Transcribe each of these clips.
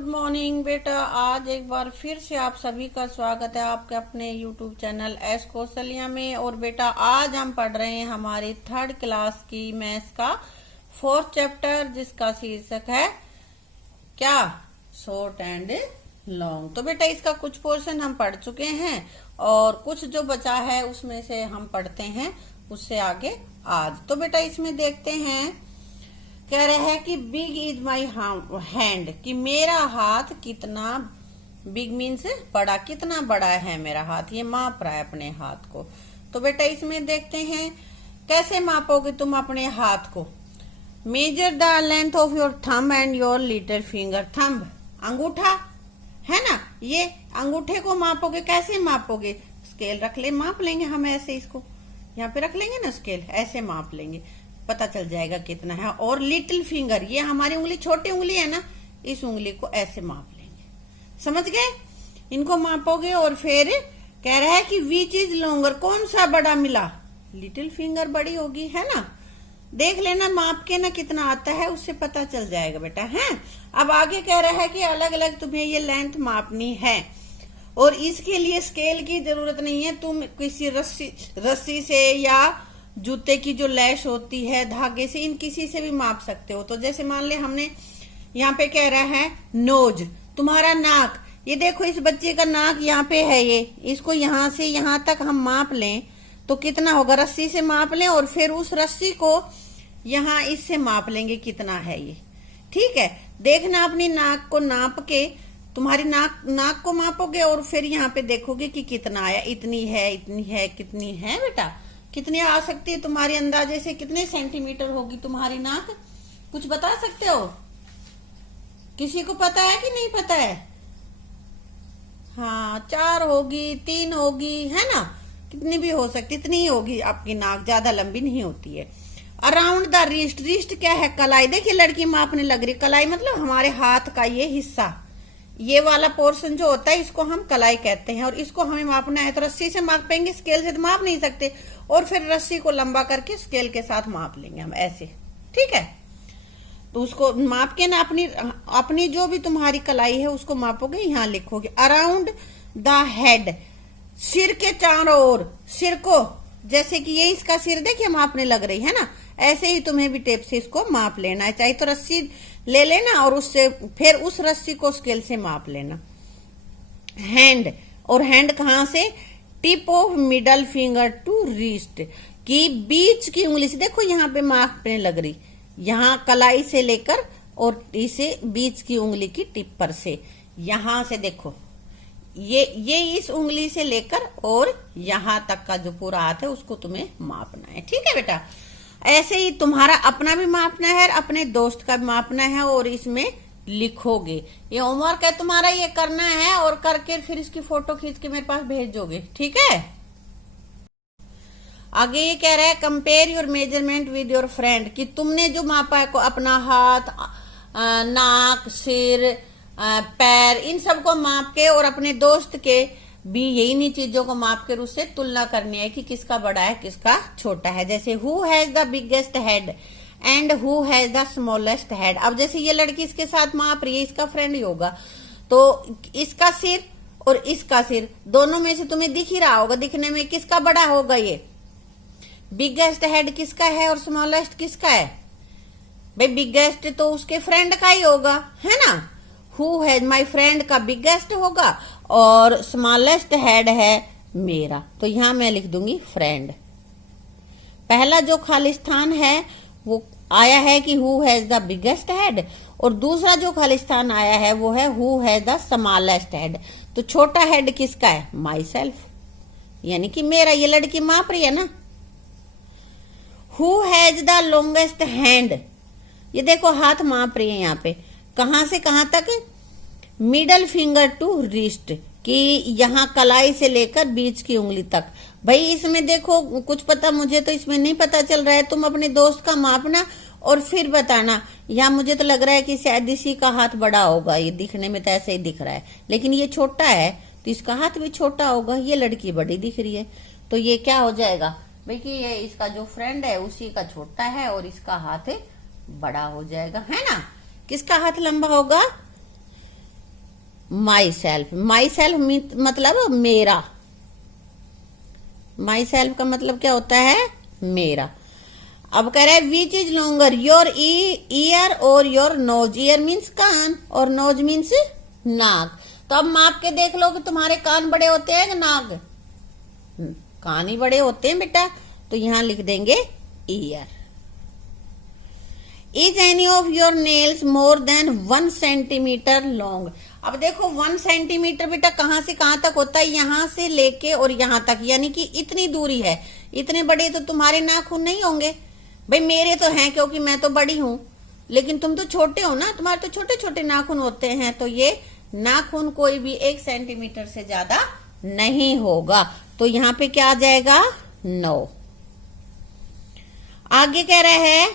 Good morning बेटा। आज एक बार फिर से आप सभी का स्वागत है आपके अपने यूट्यूब चैनल एस कौशल्या में। और बेटा आज हम पढ़ रहे हैं हमारी 3rd क्लास की मैथ्स का 4th चैप्टर, जिसका शीर्षक है क्या, शॉर्ट एंड लॉन्ग। तो बेटा इसका कुछ पोर्शन हम पढ़ चुके हैं और कुछ जो बचा है उसमें से हम पढ़ते हैं उससे आगे आज। तो बेटा इसमें देखते हैं, कह रहे हैं कि बिग इज माई हैंड, कि मेरा हाथ कितना, बिग मीन्स बड़ा, कितना बड़ा है मेरा हाथ। ये माप रहा है अपने हाथ को। तो बेटा इसमें देखते हैं कैसे मापोगे तुम अपने हाथ को। Measure the length of your thumb and your little finger. Thumb अंगूठा है ना, ये अंगूठे को मापोगे। कैसे मापोगे? स्केल रख ले, माप लेंगे हम ऐसे, इसको यहाँ पे रख लेंगे ना स्केल, ऐसे माप लेंगे, पता चल जाएगा कितना है। और लिटिल फिंगर, ये हमारी उंगली, छोटी उंगली है ना, इस उंगली को ऐसे माप लेंगे। समझ गए? इनको मापोगे और फिर कह रहा है कि विच इज लॉन्गर, कौन सा बड़ा मिला? लिटिल फिंगर बड़ी होगी, है ना। देख लेना माप के ना कितना आता है, उससे पता चल जाएगा बेटा। है अब आगे कह रहा है कि अलग अलग तुम्हें ये लेंथ मापनी है और इसके लिए स्केल की जरूरत नहीं है। तुम किसी रस्सी से या जूते की जो लैश होती है, धागे से, इन किसी से भी माप सकते हो। तो जैसे मान ले हमने यहाँ पे कह रहा है नोज, तुम्हारा नाक, ये देखो इस बच्चे का नाक यहाँ पे है, ये इसको यहाँ से यहाँ तक हम माप लें तो कितना होगा? रस्सी से माप लें और फिर उस रस्सी को यहाँ इससे माप लेंगे कितना है ये। ठीक है, देखना अपनी नाक को नाप के, तुम्हारी नाक को मापोगे और फिर यहाँ पे देखोगे कि कितना आया। इतनी है, इतनी है, कितनी है बेटा, कितनी आ सकती है तुम्हारे अंदाजे से? कितने सेंटीमीटर होगी तुम्हारी नाक? कुछ बता सकते हो? किसी को पता है कि नहीं पता है? हाँ, 4 होगी, 3 होगी, है ना, कितनी भी हो सकती, इतनी ही होगी आपकी नाक, ज्यादा लंबी नहीं होती है। अराउंड द रिस्ट, रिस्ट क्या है? कलाई। देखिए लड़की मापने लग रही, कलाई मतलब हमारे हाथ का ये हिस्सा, ये वाला पोर्शन जो होता है इसको हम कलाई कहते हैं। और इसको हमें मापना है तो रस्सी से मापेंगे, स्केल से तो माप नहीं सकते। और फिर रस्सी को लंबा करके स्केल के साथ माप लेंगे हम ऐसे। ठीक है, तो उसको माप के ना अपनी जो भी तुम्हारी कलाई है उसको मापोगे, यहाँ लिखोगे अराउंड द हेड, सिर के चारों ओर। सिर को, जैसे कि ये इसका सिर देखिए मापने लग रही है ना, ऐसे ही तुम्हें भी टेप से इसको माप लेना है। चाहे तो रस्सी ले लेना और उससे फिर उस रस्सी को स्केल से माप लेना। हैंड, और हैंड कहां से? Tip of middle finger to wrist, की बीच की उंगली से, देखो यहाँ पे मापने लग रही, यहाँ कलाई से लेकर और इसे बीच की उंगली की टिप पर से, यहां से देखो ये इस उंगली से लेकर और यहां तक का जो पूरा हाथ है उसको तुम्हें मापना है। ठीक है बेटा, ऐसे ही तुम्हारा अपना भी मापना है, अपने दोस्त का भी मापना है और इसमें लिखोगे। ये होमवर्क है तुम्हारा, ये करना है और करके फिर इसकी फोटो खींच के मेरे पास भेजोगे। ठीक है, आगे ये कह रहा है compare your measurement with your friend, कि तुमने जो मापा है को अपना हाथ, नाक, सिर, पैर, इन सबको माप के और अपने दोस्त के भी यही चीजों को माप कर उससे तुलना करनी है कि किसका बड़ा है किसका छोटा है। जैसे who has the biggest head and who has the smallest head. अब जैसे ये लड़की इसके साथ माप रही है, इसका फ्रेंड ही होगा, तो इसका सिर और इसका सिर दोनों में से तुम्हें दिख ही रहा होगा, दिखने में किसका बड़ा होगा? ये बिगेस्ट हेड किसका है और स्मॉलेस्ट किसका है? भाई बिगेस्ट तो उसके फ्रेंड का ही होगा, है ना। हु हैज माई फ्रेंड का बिगेस्ट होगा और स्मॉलेस्ट हेड है मेरा, तो यहां मैं लिख दूंगी फ्रेंड। पहला जो खाली स्थान है वो आया है कि who has the biggest head, और दूसरा जो खाली स्थान आया है वो है who has the smallest head. तो छोटा हेड किसका है? माई सेल्फ, यानी कि मेरा। ये लड़की माप रही है ना। Who has the longest hand, ये देखो हाथ माप रही है यहाँ पे, कहां से कहां तक? मिडल फिंगर टू रिस्ट, कि यहाँ कलाई से लेकर बीच की उंगली तक। भाई इसमें देखो कुछ पता, मुझे तो इसमें नहीं पता चल रहा है, तुम अपने दोस्त का मापना और फिर बताना। यहाँ मुझे तो लग रहा है कि शायद इसी का हाथ बड़ा होगा, ये दिखने में तो ऐसे ही दिख रहा है, लेकिन ये छोटा है तो इसका हाथ भी छोटा होगा। ये लड़की बड़ी दिख रही है, तो ये क्या हो जाएगा भाई कि ये इसका जो फ्रेंड है उसी का छोटा है और इसका हाथ बड़ा हो जाएगा, है ना। किसका हाथ लंबा होगा? My self. माई सेल्फ मतलब मेरा। माई सेल्फ का मतलब क्या होता है? मेरा। अब कह रहा है which is longer, your year और योर नोज। ईयर मीन्स कान और नोज मीन्स नाक। तो अब माप के देख लो कि तुम्हारे कान बड़े होते हैं कि नाक? कान ही बड़े होते हैं बेटा, तो यहां लिख देंगे year. Is any of your nails more than 1 centimetre long. अब देखो 1 सेंटीमीटर बेटा कहां से कहां तक होता है? यहां से लेके और यहां तक, यानी कि इतनी दूरी है। इतने बड़े तो तुम्हारे नाखून नहीं होंगे भाई, मेरे तो हैं क्योंकि मैं तो बड़ी हूं, लेकिन तुम तो छोटे हो ना, तुम्हारे तो छोटे छोटे नाखून होते हैं। तो ये नाखून कोई भी 1 सेंटीमीटर से ज्यादा नहीं होगा। तो यहां पे क्या आ जाएगा? 9। आगे कह रहा है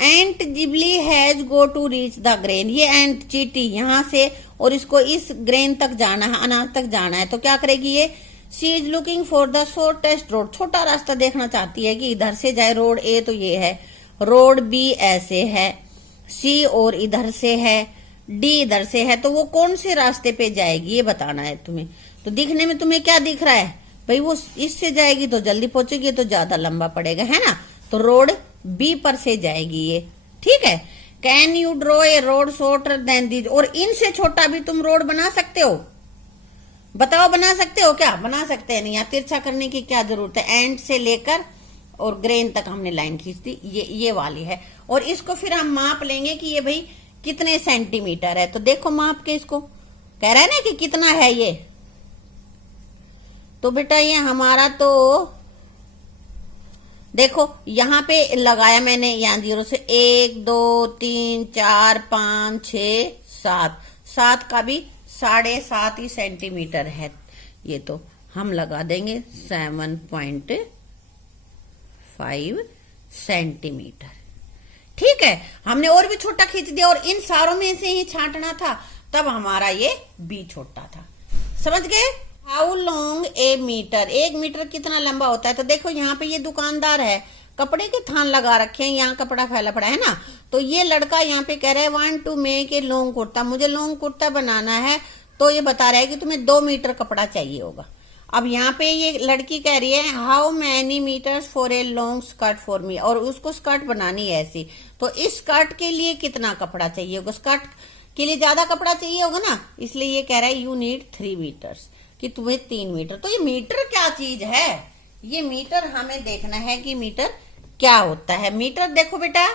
एंट जिबली has go to reach the grain. ये एंट चीटी यहां से और इसको इस ग्रेन तक जाना है, अनाज तक जाना है। तो क्या करेगी ये? She is looking for the shortest road. छोटा रास्ता देखना चाहती है कि इधर से जाए। रोड ए तो ये है, रोड बी ऐसे है, सी और इधर से है, डी इधर से है। तो वो कौन से रास्ते पे जाएगी ये बताना है तुम्हें। तो दिखने में तुम्हें क्या दिख रहा है भाई? वो इससे जाएगी तो जल्दी पहुंचेगी, तो ज्यादा लंबा पड़ेगा, है ना? तो रोड बी पर से जाएगी ये, ठीक है। Can you draw a road shorter than this. और इनसे छोटा भी तुम रोड बना सकते हो? बताओ बना सकते हो क्या? बना सकते हैं नहीं। यहाँ तिरछा करने की क्या जरूरत है? एंड से लेकर और ग्रेन तक हमने लाइन खींच दी, ये वाली है। और इसको फिर हम माप लेंगे कि ये भाई कितने सेंटीमीटर है। तो देखो माप के, इसको कह रहा है ना कि कितना है ये। तो बेटा ये हमारा, तो देखो यहां पे लगाया मैंने, यहां 0 से 1 2 3 4 5 6 7, 7 का भी 7.5 ही सेंटीमीटर है। ये तो हम लगा देंगे 7.5 सेंटीमीटर, ठीक है। हमने और भी छोटा खींच दिया और इन सारों में से ही छांटना था, तब हमारा ये बी छोटा था। समझ गए? How long a meter. 1 meter कितना लंबा होता है? तो देखो यहाँ पे ये दुकानदार है, कपड़े के थान लगा रखे हैं, यहाँ कपड़ा फैला पड़ा है ना। तो ये लड़का यहाँ पे कह रहा है want to make a long kurta. मुझे लॉन्ग कुर्ता बनाना है। तो ये बता रहा है कि तुम्हें 2 मीटर कपड़ा चाहिए होगा। अब यहाँ पे ये लड़की कह रही है how many meters for a long skirt for me. और उसको स्कर्ट बनानी है ऐसी। तो इस स्कर्ट के लिए कितना कपड़ा चाहिए होगा? स्कर्ट के लिए ज्यादा कपड़ा चाहिए होगा ना, इसलिए ये कह रहा है यू नीड 3 मीटर्स, कि तुम्हें 3 मीटर। तो ये मीटर क्या चीज है? ये मीटर हमें देखना है कि मीटर क्या होता है। मीटर देखो बेटा,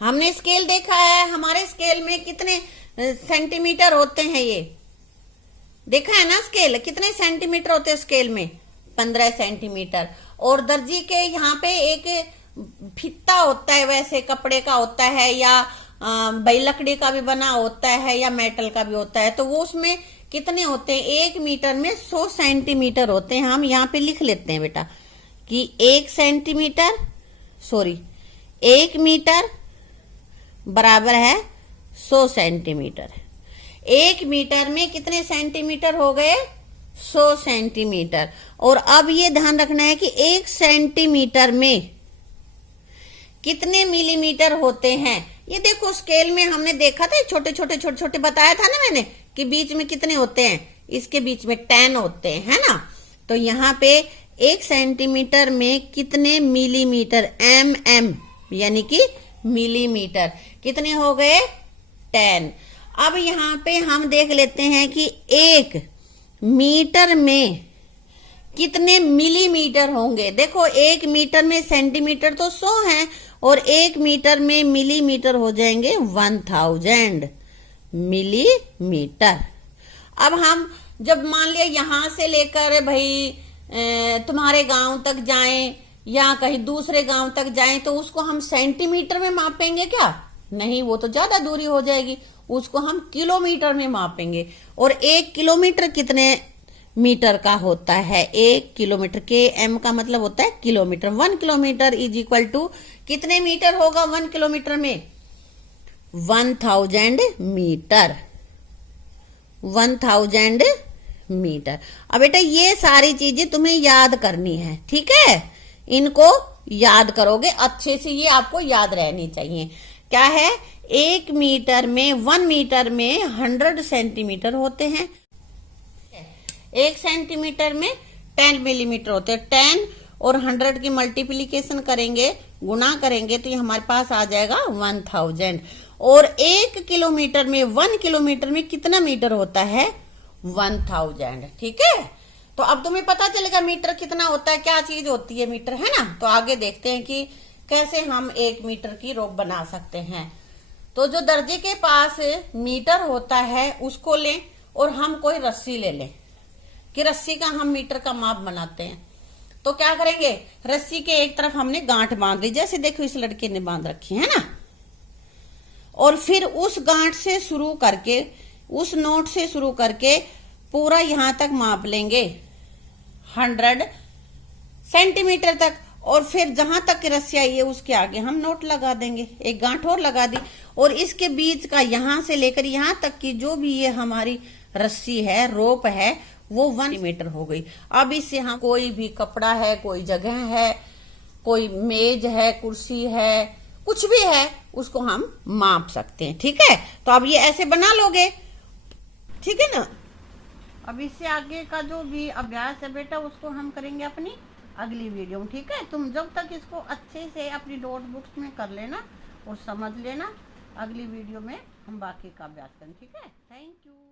हमने स्केल देखा है, हमारे स्केल में कितने सेंटीमीटर होते हैं? ये देखा है ना स्केल, कितने सेंटीमीटर होते हैं स्केल में? 15 सेंटीमीटर। और दर्जी के यहाँ पे एक फीता होता है, वैसे कपड़े का होता है, या भाई लकड़ी का भी बना होता है, या मेटल का भी होता है। तो वो उसमें कितने होते हैं? 1 मीटर में 100 सेंटीमीटर होते हैं। हम यहाँ पे लिख लेते हैं बेटा कि 1 मीटर बराबर है 100 सेंटीमीटर। 1 मीटर में कितने सेंटीमीटर हो गए? 100 सेंटीमीटर। और अब ये ध्यान रखना है कि 1 सेंटीमीटर में कितने मिलीमीटर होते हैं। ये देखो स्केल में हमने देखा था, छोटे छोटे बताया था ना मैंने कि बीच में कितने होते हैं? इसके बीच में 10 होते हैं, है ना। तो यहाँ पे 1 सेंटीमीटर में कितने मिलीमीटर? mm यानी कि मिलीमीटर। कितने हो गए? 10। अब यहाँ पे हम देख लेते हैं कि 1 मीटर में कितने मिलीमीटर होंगे। देखो 1 मीटर में सेंटीमीटर तो 100 है और 1 मीटर में मिलीमीटर हो जाएंगे 1000 मिलीमीटर। अब हम जब मान लिया यहां से लेकर भाई तुम्हारे गांव तक जाएं या कहीं दूसरे गांव तक जाएं, तो उसको हम सेंटीमीटर में मापेंगे क्या? नहीं, वो तो ज्यादा दूरी हो जाएगी। उसको हम किलोमीटर में मापेंगे। और 1 किलोमीटर कितने मीटर का होता है? 1 किलोमीटर के एम का मतलब होता है kilometer. 1 kilometer is equal to कितने मीटर होगा 1 किलोमीटर में? 1000 मीटर। 1000 मीटर। अब बेटा ये सारी चीजें तुम्हें याद करनी है, ठीक है। इनको याद करोगे अच्छे से, ये आपको याद रहनी चाहिए। क्या है? 1 मीटर में 1 मीटर में 100 सेंटीमीटर होते हैं। 1 सेंटीमीटर में 10 मिलीमीटर होते हैं। 10 और 100 की मल्टीप्लीकेशन करेंगे, गुना करेंगे, तो ये हमारे पास आ जाएगा 1000। और 1 किलोमीटर में, 1 किलोमीटर में कितना मीटर होता है? 1000। ठीक है, तो अब तुम्हें पता चलेगा मीटर कितना होता है, क्या चीज होती है मीटर, है ना। तो आगे देखते हैं कि कैसे हम 1 मीटर की रोप बना सकते हैं। तो जो दर्जे के पास मीटर होता है उसको लें और हम कोई रस्सी ले लें कि रस्सी का हम मीटर का माप बनाते हैं। तो क्या करेंगे, रस्सी के एक तरफ हमने गांठ बांध ली, जैसे देखो इस लड़के ने बांध रखी है ना, और फिर उस गांठ से शुरू करके, उस नोट से शुरू करके पूरा यहां तक माप लेंगे 100 सेंटीमीटर तक, और फिर जहां तक रस्सी आई है उसके आगे हम नोट लगा देंगे, एक गांठ और लगा दी, और इसके बीच का यहां से लेकर यहां तक की जो भी ये हमारी रस्सी है, रोप है, वो 1 मीटर हो गई। अब इससे हम कोई भी कपड़ा है, कोई जगह है, कोई मेज है, कुर्सी है, कुछ भी है, उसको हम माप सकते हैं। ठीक है, तो अब ये ऐसे बना लोगे, ठीक है ना। अब इससे आगे का जो भी अभ्यास है बेटा, उसको हम करेंगे अपनी अगली वीडियो में। ठीक है, तुम जब तक इसको अच्छे से अपनी नोटबुक्स में कर लेना और समझ लेना, अगली वीडियो में हम बाकी का अभ्यास करें। ठीक है, थैंक यू।